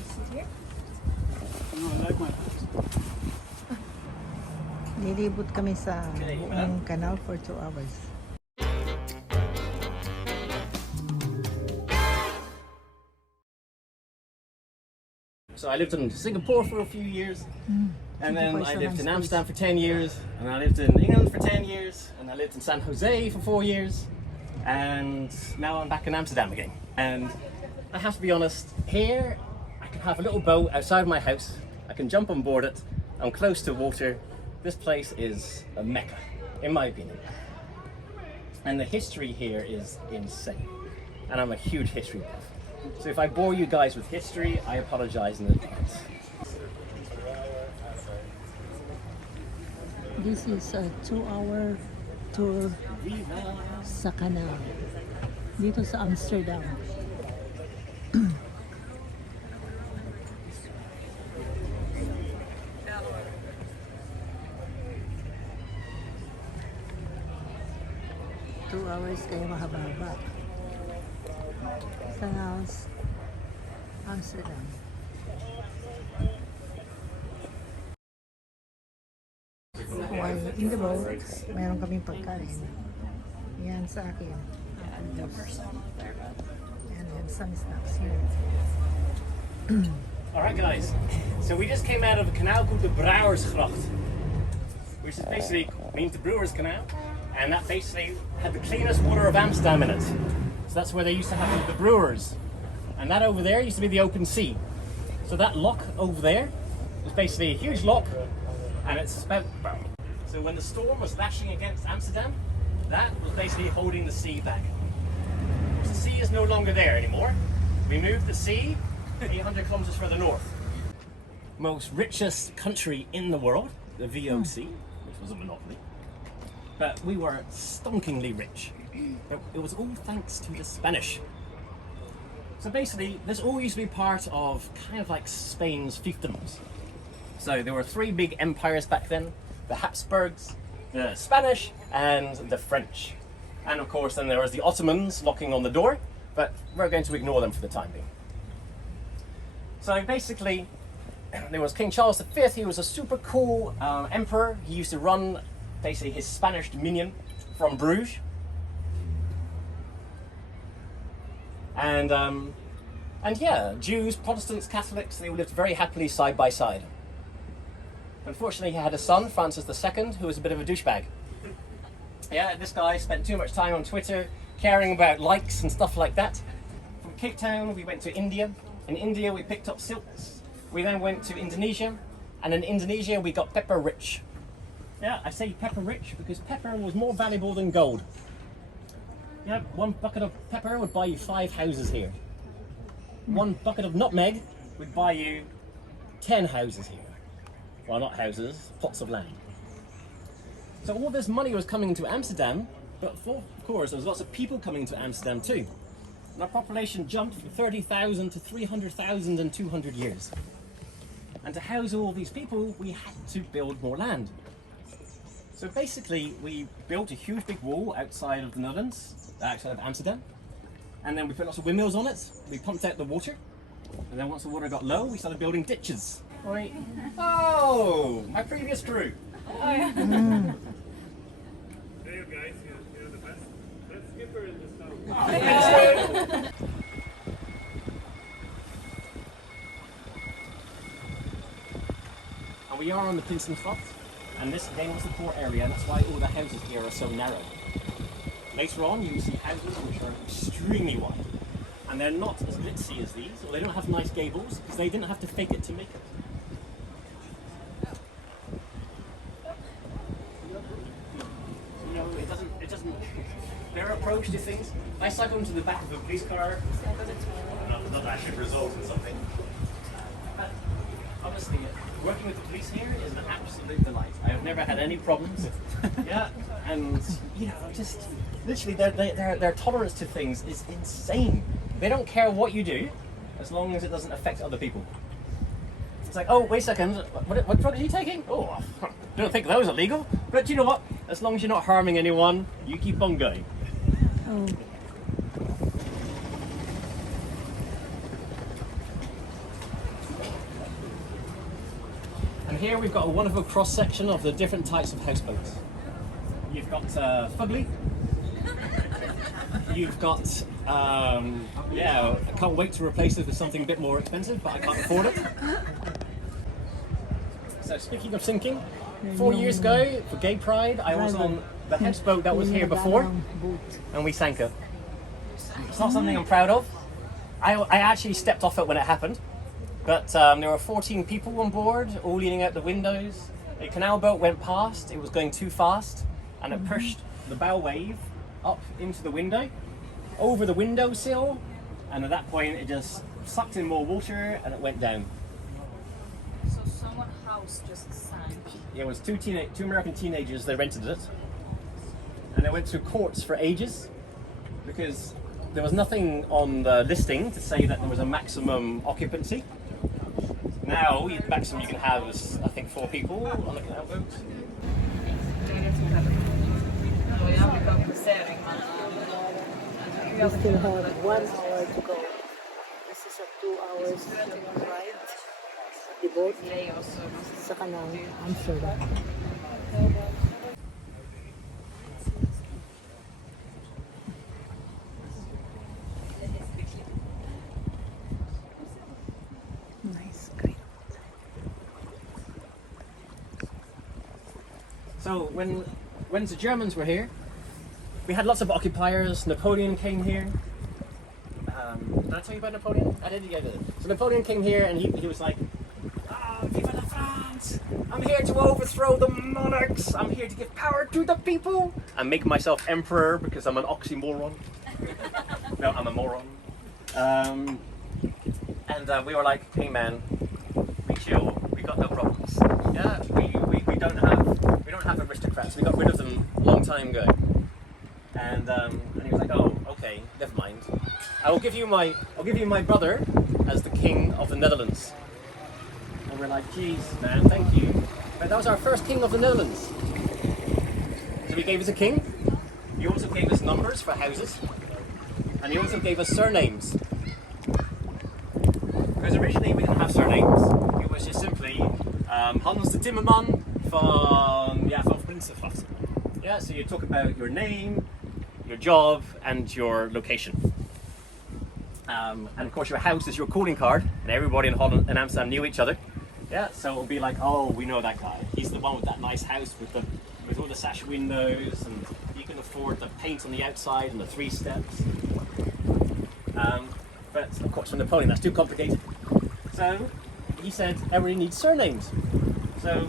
want to sit here? No, I like my house. Nilibot kami sa buong Canal for 2 hours. So I lived in Singapore for a few years, and then I lived in Amsterdam for 10 years, and I lived in England for 10 years, and I lived in San Jose for 4 years, and now I'm back in Amsterdam again. And I have to be honest, here I can have a little boat outside my house, I can jump on board it, I'm close to water. This place is a mecca, in my opinion. And the history here is insane, and I'm a huge history buff. So if I bore you guys with history, I apologize in advance. This is a 2-hour tour sa Canal dito sa Amsterdam. Two hours kaya mahaba-haba. Canals, Amsterdam. While in the boat, mayroon kaming pagkain. Yan sa akin. And then some snacks here. Alright guys, so we just came out of a canal called the Brouwersgracht, which is basically means the Brewers Canal, and that basically had the cleanest water of Amsterdam in it. So that's where they used to have the brewers. And that over there used to be the open sea. So that lock over there was basically a huge lock, and it's about, so when the storm was lashing against Amsterdam, that was basically holding the sea back. The sea is no longer there anymore. We moved the sea 800 kilometers further north. Most richest country in the world, the VOC, which was a monopoly. But we were stonkingly rich. But it was all thanks to the Spanish. So basically, this all used to be part of kind of like Spain's fiefdoms. So there were 3 big empires back then: the Habsburgs, the Spanish, and the French. And of course, then there was the Ottomans knocking on the door, but we're going to ignore them for the time being. So basically, there was King Charles V. He was a super cool emperor. He used to run basically his Spanish dominion from Bruges. And yeah, Jews, Protestants, Catholics, they lived very happily side by side. Unfortunately, he had a son, Francis II, who was a bit of a douchebag. Yeah, this guy spent too much time on Twitter, caring about likes and stuff like that. From Cape Town, we went to India. In India, we picked up silks. We then went to Indonesia, and in Indonesia, we got pepper rich. Yeah, I say pepper rich because pepper was more valuable than gold. Yeah, 1 bucket of pepper would buy you 5 houses here. 1 bucket of nutmeg would buy you 10 houses here. Well, not houses, plots of land. So all this money was coming to Amsterdam, but of course there was lots of people coming to Amsterdam too. And our population jumped from 30,000 to 300,000 in 200 years. And to house all these people, we had to build more land. So basically, we built a huge big wall outside of the Netherlands, outside of Amsterdam, and then we put lots of windmills on it. We pumped out the water, and then once the water got low, we started building ditches. Right? Oh, my previous crew. Hey you guys, you're the best. Best skipper in this town. And we are on the Prinsengracht, and this again was the core area, and that's why all the houses here are so narrow. Later on, you will see houses which are extremely wide, and they're not as glitzy as these, or they don't have nice gables because they didn't have to fake it to make it. You know, it doesn't. Their approach to things. I cycle into the back of a police car. Not that should result in something. But honestly, working with the police here is an absolute delight. I have never had any problems. Yeah, and you know, just literally their tolerance to things is insane. They don't care what you do, as long as it doesn't affect other people. It's like, oh, wait a second, what drug are you taking? Oh, I don't think those are legal. But you know what? As long as you're not harming anyone, you keep on going. Oh. here we've got a wonderful cross section of the different types of houseboats. You've got fugly. You've got yeah, I can't wait to replace it with something a bit more expensive, but I can't afford it. So speaking of sinking, 4 years ago for Gay Pride, I was on the houseboat that was here before, and we sank it. It's not something I'm proud of. I actually stepped off it when it happened, but there were 14 people on board, all leaning out the windows. A canal boat went past, it was going too fast, and it pushed the bow wave up into the window, over the windowsill, and at that point it just sucked in more water and it went down. So someone's house just sank. It was two American teenagers, they rented it, and they went through courts for ages because there was nothing on the listing to say that there was a maximum occupancy. Now, the maximum you can have is, I think, 4 people on a canal boat. We still have 1 hour to go. This is a 2 hours ride. The boat sa Canal, Amsterdam. Nice, great. So when the Germans were here, we had lots of occupiers. Napoleon came here. Did I tell you about Napoleon? I did, yeah, I did. So Napoleon came here and he was like, "Ah, viva la France! I'm here to overthrow the monarchs. I'm here to give power to the people. I'm making myself emperor because I'm an oxymoron." No, I'm a moron. And we were like, "Hey man, we chill. We got no problems. Yeah, we don't have aristocrats. We got rid of them a long time ago." And he was like, "Oh, okay, never mind. I'll give you my brother as the king of the Netherlands." And we're like, "Geez, man, thank you." But that was our first king of the Netherlands. So he gave us a king. He also gave us numbers for houses, and he also gave us surnames. Because originally we didn't have surnames. It was just simply Hans de Timmerman van Prinsengracht. Yeah, so you talk about your name, your job, and your location. And of course your house is your calling card, and everybody in Holland and Amsterdam knew each other. Yeah, so it would be like, "Oh, we know that guy. He's the one with that nice house with all the sash windows, and you can afford the paint on the outside and the 3 steps." But of course for Napoleon that's too complicated. So he said everybody needs surnames. So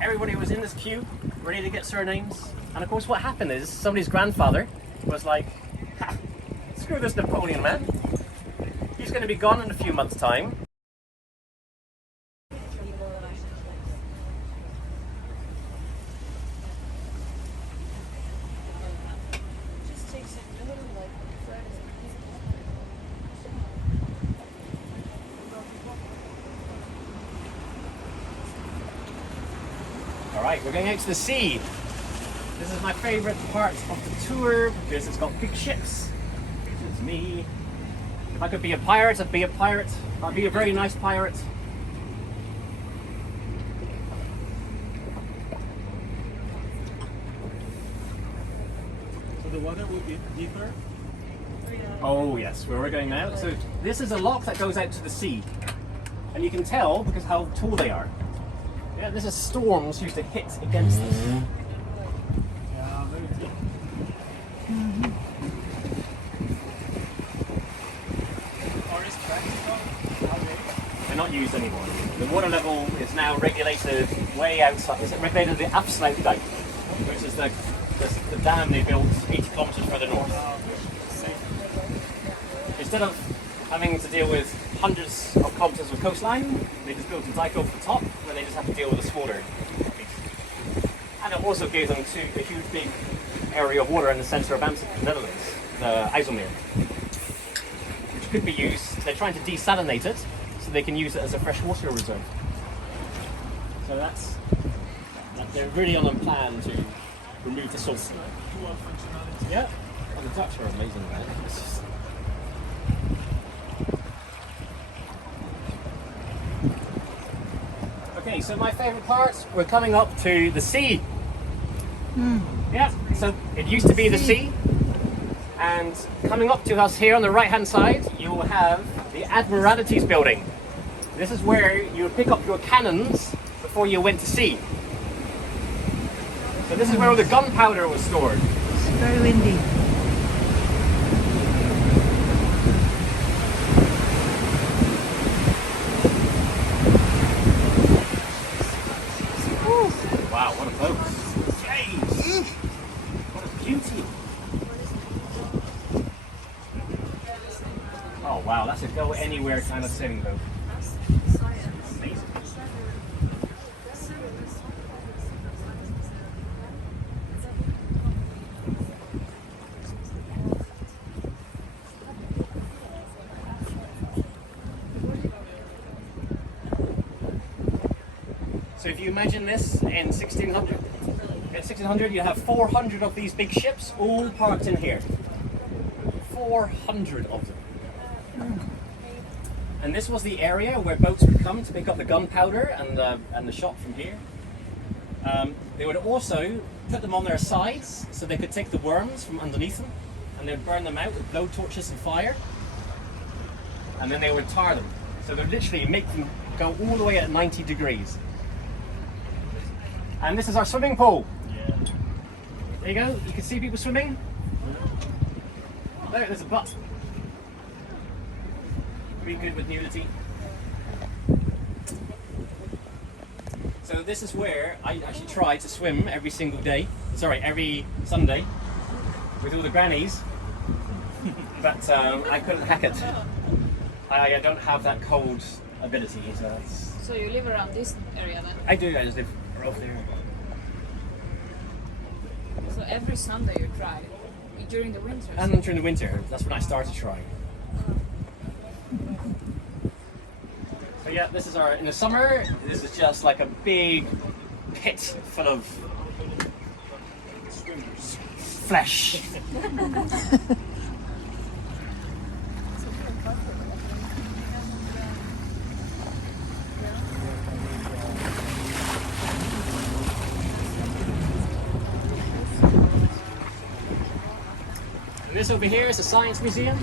everybody was in this queue, ready to get surnames. And of course what happened is somebody's grandfather was like, "Ha, screw this Napoleon man. He's going to be gone in a few months' time. Alright, we're going out to the sea. This is my favourite part of the tour because it's got big ships. This is me. If I could be a pirate, I'd be a pirate. I'd be a very nice pirate. So the water will be deeper? Oh yes, where we're going now. So this is a lock that goes out to the sea. And you can tell because how tall they are. Yeah, this is storms used to hit against this. Yeah, very deep. Forest tracks nowadays? They're not used anymore. The water level is now regulated way outside. Is it regulated the Afsluitdijk, which is the dam they built 80 kilometers further north. Instead of having to deal with hundreds of kilometers of coastline, they just built a dike over the top where they just have to deal with the smaller piece. And it also gave them a huge big area of water in the centre of Amsterdam, Netherlands, the IJsselmeer, which could be used. They're trying to desalinate it so they can use it as a freshwater reserve. So they're really on a plan to remove the salt. Yeah, and the Dutch are amazing, man. It's just... Okay, so So my favorite part, we're coming up to the sea. Yeah, so it used to be the sea. And coming up to us here on the right-hand side, you will have the Admiralties building. This is where you would pick up your cannons before you went to sea. So this is where all the gunpowder was stored. It's very windy. Wow, what a boat. Jeez. What a beauty. Oh wow, that's a go anywhere kind of sailing boat. Amazing. So if you imagine this in 1600, you have 400 of these big ships all parked in here. 400 of them. And this was the area where boats would come to pick up the gunpowder and the shot from here. They would also put them on their sides so they could take the worms from underneath them, and they would burn them out with blow torches and fire, and then they would tar them. So they would literally make them go all the way at 90 degrees. And this is our swimming pool. Yeah. There you go. You can see people swimming. There's a butt. Pretty good with nudity. So this is where I actually try to swim every single day. Sorry, every Sunday with all the grannies. But I couldn't hack it. I don't have that cold ability. So you live around this area then? I do. I just live right there. So every Sunday you try? During the winter? And then during the winter, that's when I started trying. So yeah, this is our, in the summer, this is just like a big pit full of flesh. And this over here is a science museum.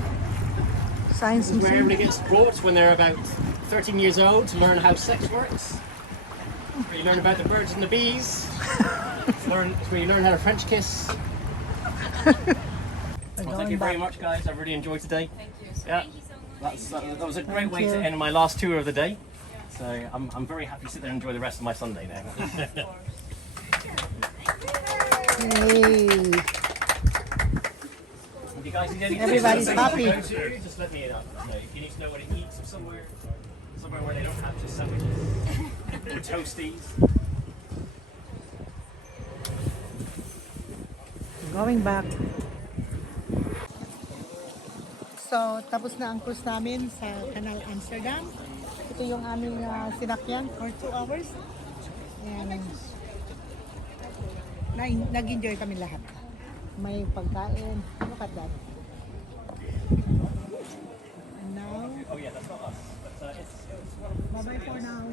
Science This is where museum. everybody gets brought when they're about 13 years old to learn how sex works. Where you learn about the birds and the bees. It's where you learn how to French kiss. Well, thank you very much, guys. I really enjoyed today. Thank you. Yeah, that was a great way to end my last tour of the day. So I'm very happy to sit there and enjoy the rest of my Sunday now. Hey. If you guys need anything, Everybody's happy. Just let me know. If you need to know where to eat, so somewhere where they don't have just sandwiches or toasties. Going back. So, tapos na ang cruise namin sa Canal Amsterdam. Ito yung aming sinakyan for 2 hours. And nag-enjoy kami lahat. May pagkain. Look at that. And now, Oh yeah, that's not us. But it's bye-bye for now.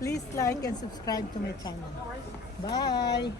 Please like and subscribe to my channel. Bye!